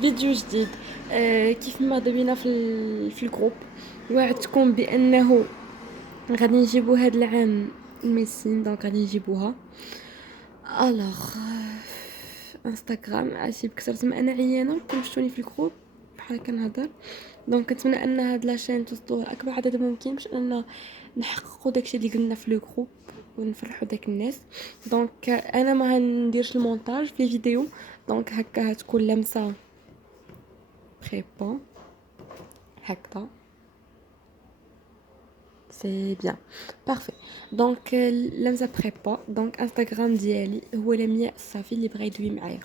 فيديو جديد. كيف ما دبينا في الجروب، وعدتكم بانه غادي نجيبو هاد العام الميسين، دونك غادي نجيبوها. الوغ انستغرام عرفتي بكثرت ما انا عيانه، كون شفتوني في الجروب بحال كنهضر. دونك كنتمنى ان هاد لاشين توصلوا اكبر عدد ممكن باش اننا نحققوا داكشي اللي قلنا في لو جروب ونفرحوا داك الناس. دونك انا ما غنديرش المونتاج في الفيديو، دونك هكا هتكون لمسه بريبا هكذا. سي بيان بارفي. دونك لمسه بريبا. دونك انستغرام ديالي هو لمياء الصافي اللي بغى يدوي معايا.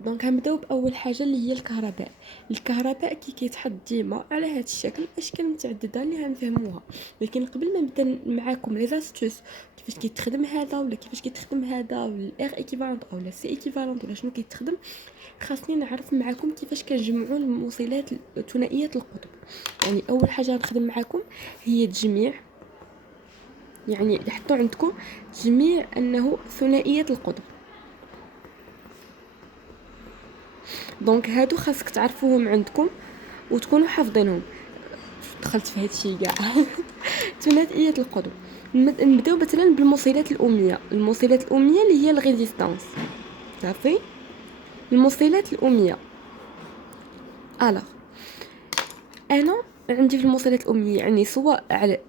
دونك غنبداو باول حاجه اللي هي الكهرباء. الكهرباء كيتحط ديما على هذا الشكل، اشكال متعدده اللي غنفهموها. لكن قبل ما نبدا معاكم لي زاستوس كيفاش كيتخدم هذا ولا كيفاش كيتخدم هذا ولا الاير ايكيفالونت او لا سي ايكيفالونت ولا شنو كيتخدم، خاصني نعرف معاكم كيفاش كنجمعوا الموصلات ثنائيه القطب. يعني اول حاجه غنخدم معاكم هي تجميع، يعني حطوا عندكم تجميع انه ثنائيه القطب. دونك هادو خاصك تعرفوهم عندكم وتكونوا حافظينهم. دخلت في هادشي كاع. ثنائيه القطب. نبداو مثلا بالموصلات الاميه. الموصلات الاميه اللي هي الريزيستانس، صافي. الموصلات الاميه. الوغ انا عندي في الموصلات الاميه يعني سواء على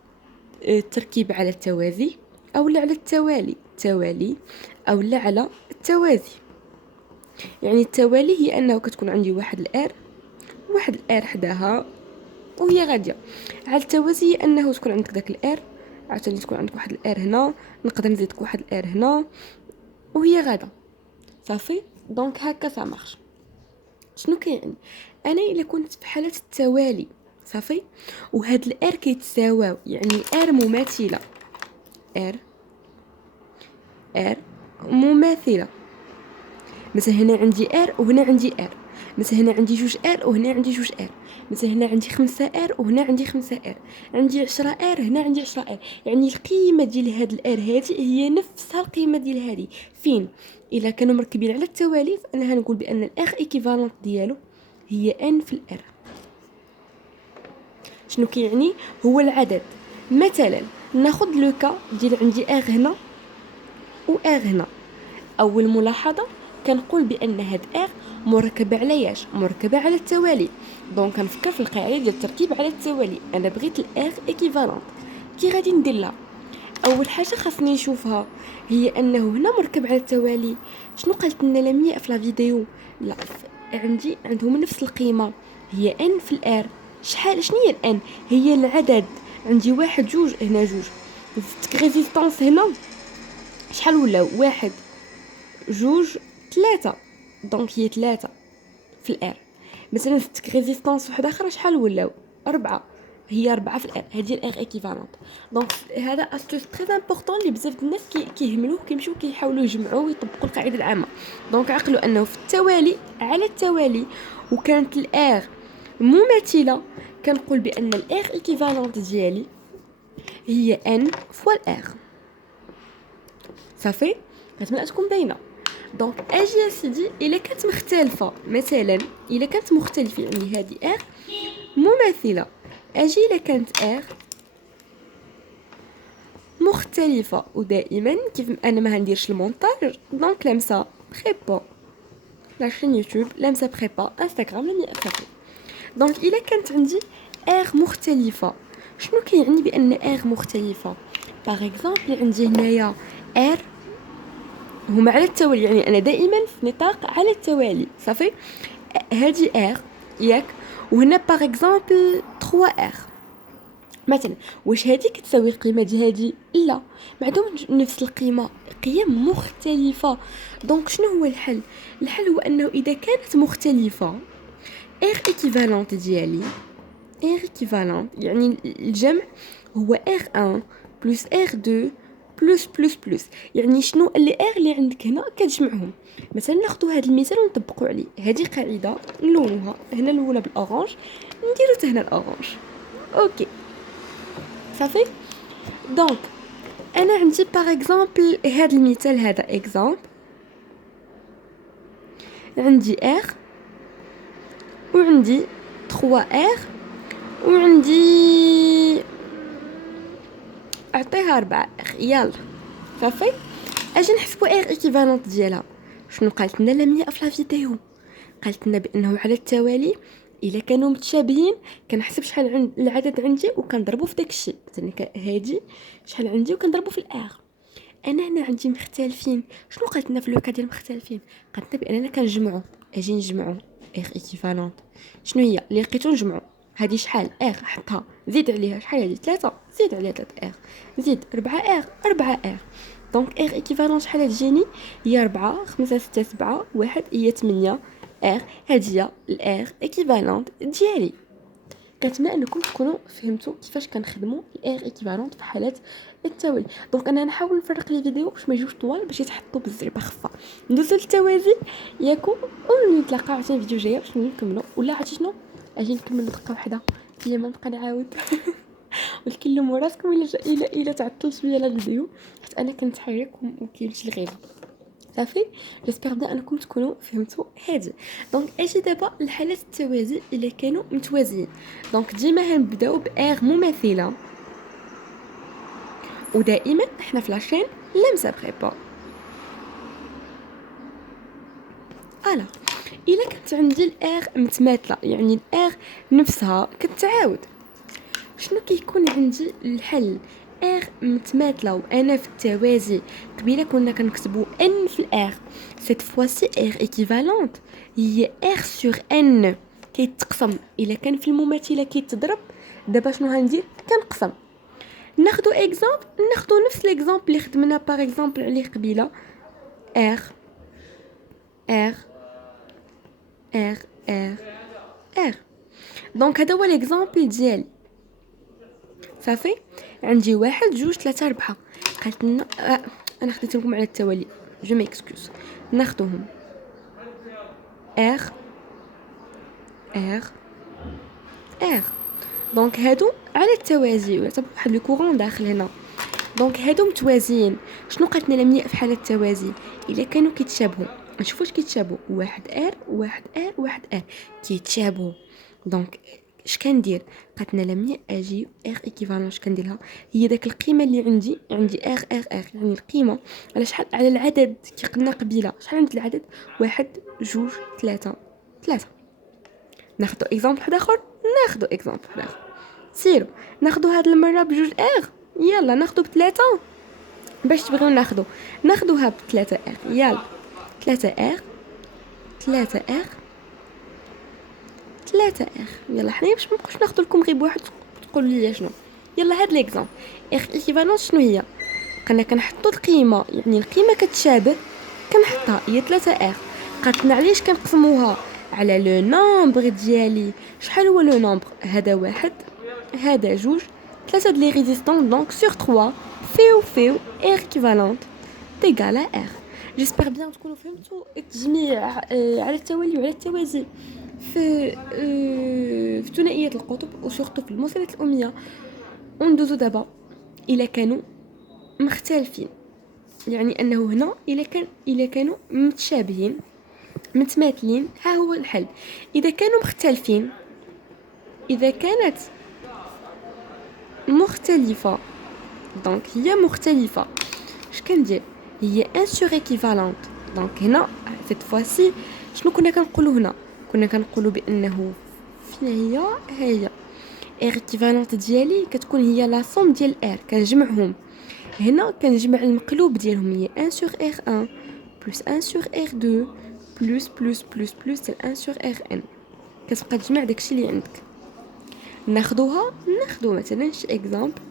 التركيب على التوازي او لا على التوالي او لا على التوازي. يعني التوالي هي انه كتكون عندي واحد الار حداها وهي غاديه. على التوازي هي انه تكون عندك داك الار، عاوتاني تكون عندك واحد الار هنا، نقدر نزيدك واحد الار هنا وهي غاده، صافي. دونك هكا سا مارش. شنو كاين؟ انا الا كنت في حاله التوالي، صافي، وهاد الار كيتساواو، يعني ار مماثله، ار مماثله. مثلا هنا عندي ار وهنا عندي ار، مثلا هنا عندي جوج ار وهنا عندي جوج ار، مثلا هنا عندي 5 ار وهنا عندي 5 ار، عندي 10 ار هنا عندي 10 ار. يعني القيمه ديال هاد الار هادي هي نفسها القيمه ديال هادي. فين؟ الا كانوا مركبين على التوالي فانا هنقول بان الار ايكيفالونت ديالو هي ان في الار. شنو كيعني؟ هو العدد. مثلا ناخذ لو كا ديال عندي ار هنا و ار هنا. اول ملاحظه كنقول بان هاد ار مركبه على ياش؟ مركبه على التوالي. دونك كنفكر في القاعده ديال التركيب على التوالي. انا بغيت الار ايكيفالونت، كي غادي ندير لها؟ اول حاجه خاصني نشوفها هي انه هنا مركب على التوالي. شنو قالت لنا لمياء في لا فيديو؟ لا، عندهم نفس القيمه، هي ان في الار. شنو هي الان؟ هي العدد. عندي واحد جوج هنا جوج، زدتك ريزيستانس هنا شحال ولا واحد جوج ثلاثة، دونك هي ثلاثة في الار. مثلا زدتك ريزيستانس واحده اخرى شحال ولاو؟ أربعة، هي 4 في الار. هذه الار ايكيفالونت. دونك هذا استوس تري امبورطون اللي بزاف الناس كيهملوه، كيمشيو كيحاولوا يجمعوا ويطبقوا القاعده العامه. دونك عقلوا انه في التوالي، على التوالي، وكانت الار مماثله، كنقول بان الار ايكيفالونت ديالي هي ان فوا الار، صافي. كتبان تكون باينه. دونك اجي يا سيدي الا كانت مختلفه، مثلا الا كانت مختلفه يعني هذه ار مماثله، اجي الا كانت ار مختلفه. ودائما كيف انا ما هنديرش المونتاج، دونك لمسه بريبا لاشين يوتيوب، لمسه بريبا انستغرام لمياء الصافي. دونك الا كانت عندي ار مختلفه، شنو كيعني بان ار مختلفه؟ باغ اكزومبل عندي هنايا ار هما على التوالي، يعني انا دائما في نطاق على التوالي، صافي. هادي ار ياك، وهنا باغ اكزومبل 3 ار مثلا. واش هادي كتساوي القيمه ديال هادي؟ لا، ما عندهم نفس القيمه، قيم مختلفه. دونك شنو هو الحل؟ الحل هو انه اذا كانت مختلفه، ار ايكيفالونت ديالي، ار ايكيفالونت يعني الجمع هو ار1 بلس ار2 بلس. يعني شنو اللي ار اللي عندك هنا كتجمعهم. مثلا ناخذ هذا المثال ونطبقوا عليه. هذه قاعده نلونوها هنا الاولى بالاورانج، نديرو حتى هنا الاورانج، اوكي صافي. دونك انا عندي باغ اكزومبل هذا المثال، هذا اكزومبل، عندي ار وعندي 3 ار، وعندي اعطيها 4 ار. يلا صافي، اجي نحسبوا ار ايكيفالونت ديالها. شنو قالت لنا لمياء في لا فيديو؟ قالت لنا بانه على التوالي الا كانوا متشابهين كنحسب شحال عند العدد عندي وكنضربو في داكشي. مثلا هادي شحال عندي وكنضربو في الار. انا هنا عندي مختلفين. شنو قالت لنا في لوكا ديال مختلفين؟ قالت لنا باننا كنجمعوا. اجي نجمعوا ار ايكيفالونت. شنو هي اللي لقيتو؟ نجمعوا هادي شحال ار، حطها زيد عليها شحال هادي 3، زيد عليها 3 ار، زيد 4 ار 4 ار. دونك ار ايكيفالونت شحال تجيني؟ هي 4 5 6 7 1 هي 8 ار. هادي هي الار ايكيفالونت ديالي. كنتمنى انكم تكونوا فهمتوا كيفاش كنخدموا الار ايكيفالونت في حالات التوالي. دونك انا نحاول نفرق لي فيديو باش ما يجوش طوال، باش يتحطوا بالزربه خفه. ندوزو للتوازي ياكم، ونتلاقاو عشان فيديو جايه باش نكملوا. ولا عرفتي شنو، اجي نكملوا دقه واحده هي ما نبقى نعاود وتكلموا راسكم الا تعطلت شويه على الفيديو، حيت انا كنتحرك وكيمشي الغيره. صافي، جيسبر بيان انكم تكونوا فهمتوا هادي. دونك اجي دابا الحالات التوازي الا كانوا متوازيين. دونك ديما غنبداو بار مماثله، ودائما احنا في لاشين لا مسابقي با. الا الا كانت عندي الار متماثله، يعني الار نفسها كتعاود، شنو كيكون عندي الحل؟ ار متماثله وانا في التوازي. قبيله كنا كنكتبوا ان في الار، سيت فواسي ار ايكيفالونت هي ار سور ان كيتقسم. الا كان في المماثله كيتضرب، دابا شنو غندير؟ كنقسم. ناخذ اكزامبل، ناخذ نفس ليكزامبل اللي خدمنا باغ اكزامبل عليه قبيله. ار ار ار ار ار. دونك هذا هو ليكزامبل ديالي. صافي، عندي 1 2 3 4. قالت لنا انا خديت لكم على التوالي، جو ميكسكوز. ناخذهم ار ار ار. دونك هادو على التوازي ويعتبر واحد لو كورون داخل هنا. دونك هادو متوازيين. شنو قالت لنا لمياء في حاله التوازي؟ الا كانوا كيتشابهوا، نشوفوا واش كيتشابهوا. 1 ار 1 ار 1 ار كيتشابهوا. دونك اش كندير؟ قالت لنا لمياء اجي ار ايكيفالون. اش كنديرها؟ هي داك القيمه اللي عندي ار ار ار، يعني القيمه على شحال، على العدد كي قلنا قبيله. شحال عندي العدد؟ 1 2 3 3. ناخذ اكزامبل واحد اخر، ناخذ اكزامبل واحد اخر. سيروا ناخذ هاد المره بجوج ار. يلا ناخذ بثلاثه. باش تبغيو ناخذوها بثلاثه ار. يلا 3 ار 3 ار 3 ار. يلا حنايا باش ما نبقاوش ناخذ لكم غير بواحد تقولوا لي شنو. يلا هاد ليكزامبل ار ايكيفالونت شنو هي؟ قلنا كنحطوا القيمه، يعني القيمه كتشابه كنحطها هي 3 ار. قالتنا علاش كنقسموها؟ على لو نومبر ديالي. شحال هو لو نومبر؟ هذا 1 هذا 2 3 لي ريزيستون. دونك سور 3 فيو ار ايكيفالونت تيغال ار. جيسبر بيان تكونوا فهمتوا التجميع على التوالي وعلى التوازي في ثنائيه القطب وسورتو في المثلث الاميه. وندوزو دابا الا كانوا مختلفين، يعني انه هنا الا كانوا متشابهين متماثلين. ها هو الحل. اذا كانوا مختلفين، اذا كانت مختلفه، دونك هي مختلفه، اش كندير؟ هي ان سور ايكيفالونت. دونك هنا cette fois-ci شنو كنا كنقولوا هنا؟ كنا كنقولوا بانه فين هي ار ايكيفالونت ديالي كتكون هي لا سوم ديال ار. كنجمعهم هنا، كنجمع المقلوب ديالهم. هي 1 sur r1 plus 1 sur r2 plus 1 sur rn. كتبقى تجمع داكشي اللي عندك. ناخذو مثلا شي اكزامبل.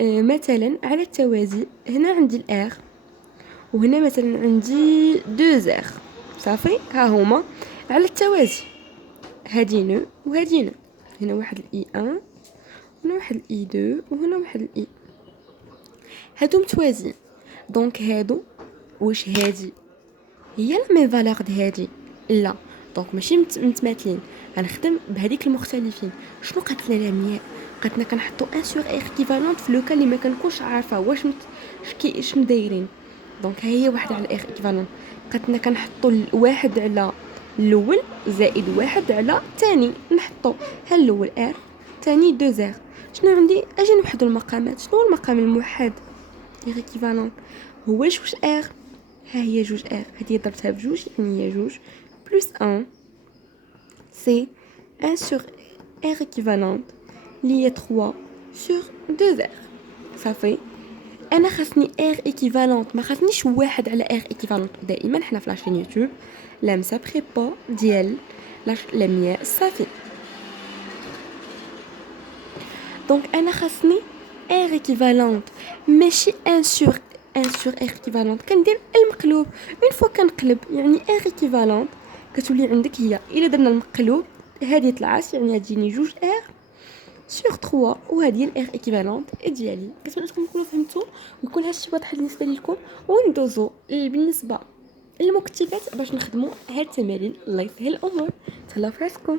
مثلا على التوازي هنا عندي الار، وهنا مثلا عندي 2 ار. صافي، ها هما على التوازي. هادي نو وهادي نو. هنا واحد الاي 1 وهنا واحد الاي 2 وهنا واحد الاي. هادو متوازيين. دونك هادو واش هادي هي لا ميم فالور د هادي؟ لا. دونك ماشي متماثلين. غنخدم بهذيك المختلفين. شنو قالت لنا لمياء؟ قالت لنا كنحطوا 1 sur r ايكيفالونت في لوكا اللي ما كنكونش عارفه واش شنو دايرين. دونك ها هي واحد على r ايكيفالونت. قالت لنا كنحطوا 1 على الاول زائد واحد على الثاني، نحطو ها الاول ار ثاني 2 ار. شنو عندي؟ اجي نوحدو المقامات. شنو هو المقام الموحد؟ ار ايكيفالون هو 2 ار. ها هي 2 ار، هذه ضربتها بجوج يعني هي 2 بلس 1 سي 1 sur ار ايكيفالون اللي هي 3 sur 2 ار. صافي. انا خاصني ار ايكيفالونت، ما خاصنيش واحد على ار ايكيفالونت. دائما حنا في لاشين يوتيوب لامسه بريبا ديال لمياء الصافي. دونك انا خاصني ار ايكيفالونت ماشي 1 sur 1 sur ار ايكيفالونت. كندير المقلوب. اون فوا كنقلب يعني ار ايكيفالونت كتولي عندك هي الا درنا المقلوب هذه طلعت يعني غتجيني 2 ار sur 3 وهذه الار ايكيفالونت ديالي. كنتمنى تكونوا فهمتوا ويكون هادشي واضح بالنسبه لكم، وندوزو بالنسبه للمكتبات باش نخدموا هاد التمارين. الله يسهل الامور. تهلاو في راسكم.